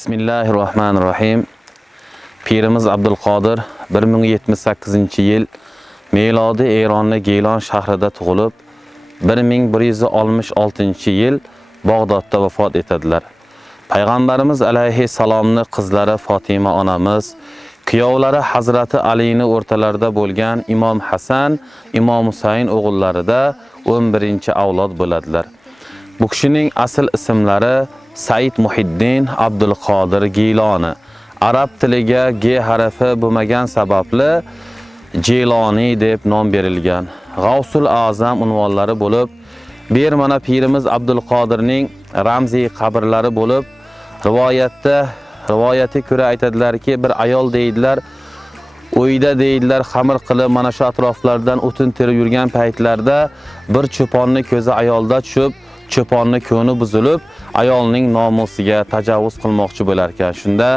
Bismillahirrahmanirrahim. Pirimiz Abdulqodir 1078-yil milodi Eronning Geylon shahrida tug'ilib, 1166-yil Bag'dodda vafot etadilar. Payg'ambarimiz alayhissalomning qizlari Fatima onamiz, kuyovlari Hazrati Alining o'rtalarida bo'lgan Imom Hasan, Imom Husayn o'g'illarida 11-avlod bo'ladilar. Bu kishining asl ismlari Said Muhiddin Abdulqodir Geyloni. Arab tiliga G harfi bo'lmagan sababli Geyloni deb nom berilgan. G'avsul Azam unvonlari bo'lib, bir mana pirimiz Abdulqodirning ramziy qabrlari bo'lib, rivoyatga ko'ra aytadilarki, bir ayol deydilar, uyda deydilar, xamir qilib mana shu atroflardan o'tin terib yurgan paytlarda bir cho'ponning ko'zi ayolda tushib, cho'ponning ko'ni buzilib, ayolning nomusiga tajovuz qilmoqchi bo'lar ekan. Shunda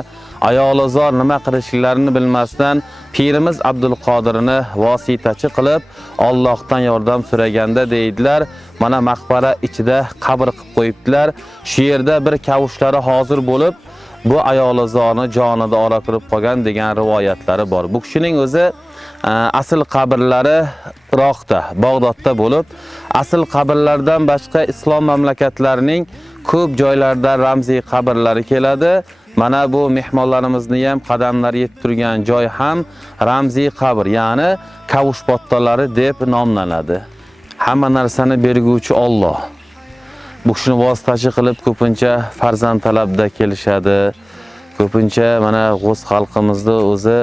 ayolizor nima qilishlarini bilmasdan pirimiz Abdulqodirni vositachi qilib Allohdan yordam so'raganda deydilar, mana maqbara ichida qabr qilib qo'yibdilar. Shu yerda bir kavushlari hozir bo'lib, bu ayolizorni jonida ora kirib qolgan degan rivoyatlari bor. Bu kishining o'zi asl qabrlari Iroqda, Bag'dodda bo'lib, asl qabrlardan boshqa islom mamlakatlarining ko'p joylarida ramziy qabrlari keladi. Mana bu mehmonlarimizni ham qadamlari yetib turgan joy ham ramziy qabr, ya'ni kavush pottalari deb nomlanadi. Hamma narsani berguvchi Alloh. Bu kishini vositachi qilib ko'pincha farzand talabda kelishadi. Ko'pincha mana g'oz xalqimizda o'zi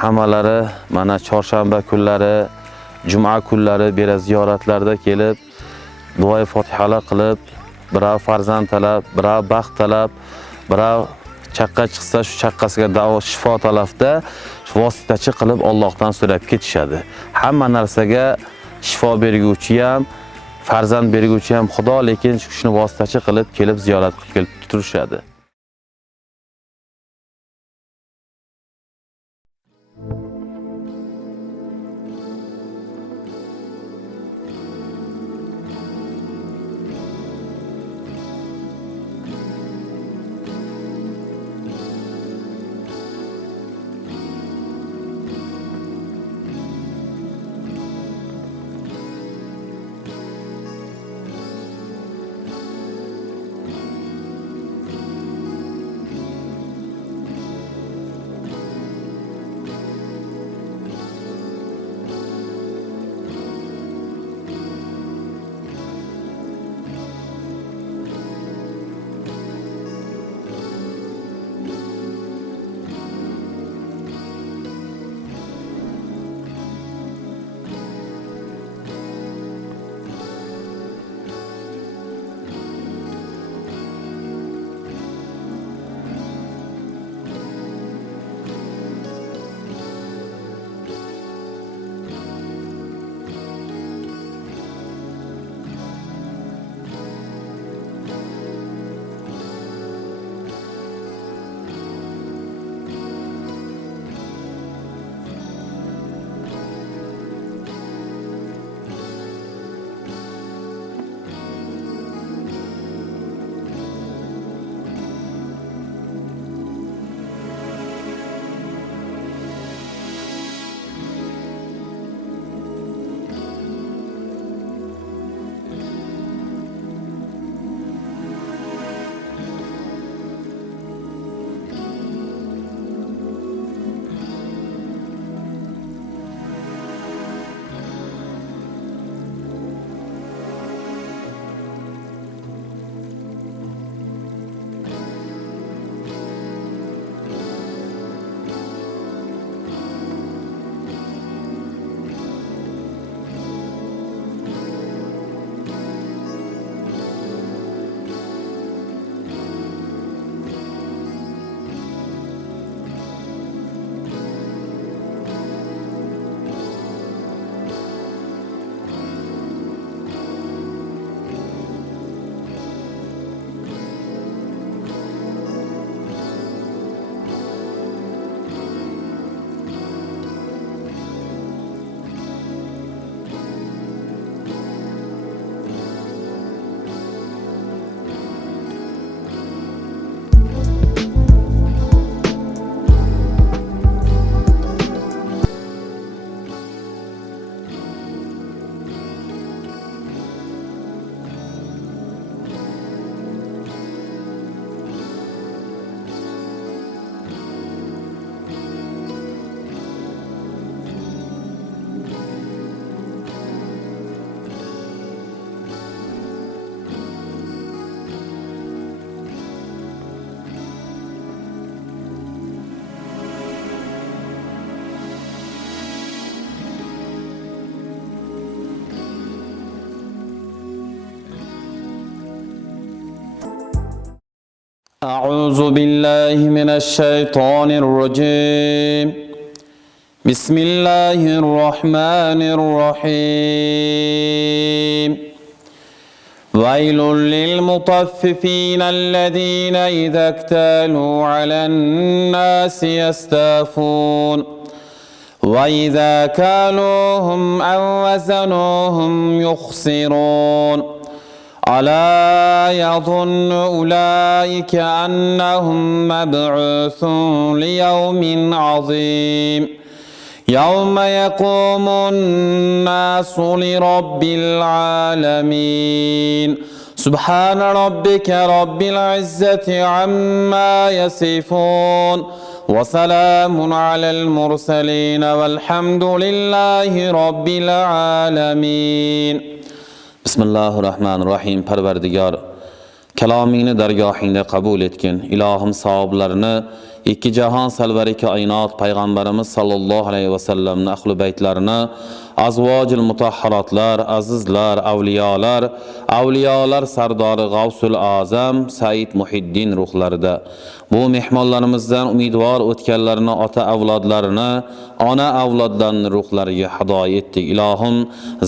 hammalari mana chorshanba kunlari, juma kunlari bera ziyoratlarda kelib, duo fotihalar qilib, birov farzand talab, birov baxt talab, birov chaqqa chiqsa shu chaqqasiga davo shifo talabda vositachi qilib Allohdan so'rab ketishadi. Hamma narsaga shifo berguvchi ham, farzand berguvchi ham Xudo, lekin shu kishini vositachi qilib kelib ziyorat qilib kelib turishadi. أعوذ بالله من الشيطان الرجيم بسم الله الرحمن الرحيم ويل للمطففين الذين إذا اكتالوا على الناس يستوفون وإذا كالوهم أو وزنوهم يخسرون ألا يظن أولئك أنهم مبعوثون ليوم عظيم يوم يقوم الناس لرب العالمين سبحان ربك رب العزة عما يصفون وسلام على المرسلين والحمد لله رب العالمين Bismillahirrahmanirrahim. Parvardigor, kalomingni dargohingda qabul etgin. Ilohim savoblarini ikki jahon salvari koinot payg'ambarimiz sallallohu alayhi va sallamning ahli baytlarini, azvojil mutahharotlar, azizlar, avliyolar sardori G'avsul Azam Said Muhiddin ruhlarida bu mehmonlarimizdan umidvor o'tganlarni ota avlodlarini, ona avlodlarning ruhlariga hidoyat etdik. Ilohim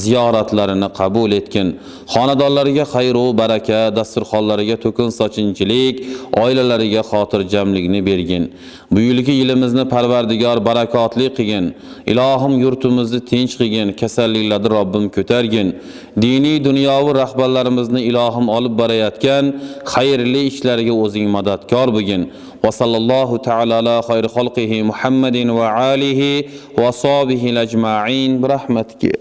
ziyoratlarini qabul etgin. Xonadonlariga xayr va baraka, dasturxonlariga to'kin sochinchilik, oilalariga xotirjamlikni bergin. Bu yilgi yilimizni Parvardigor barakotli qilgin. Ilohim yurtimizni tinch qilgin, kasalliklarni Robbim ko'targin. Diniy dunyoviy rahbarlarimizni ilohim olib borayotgan xayrli ishlariga o'zing madadkor bo'lgin. Va sallallohu ta'ala ala xayri xalqihi Muhammadin va alihi va sahbihi ajma'in bi rahmatiki.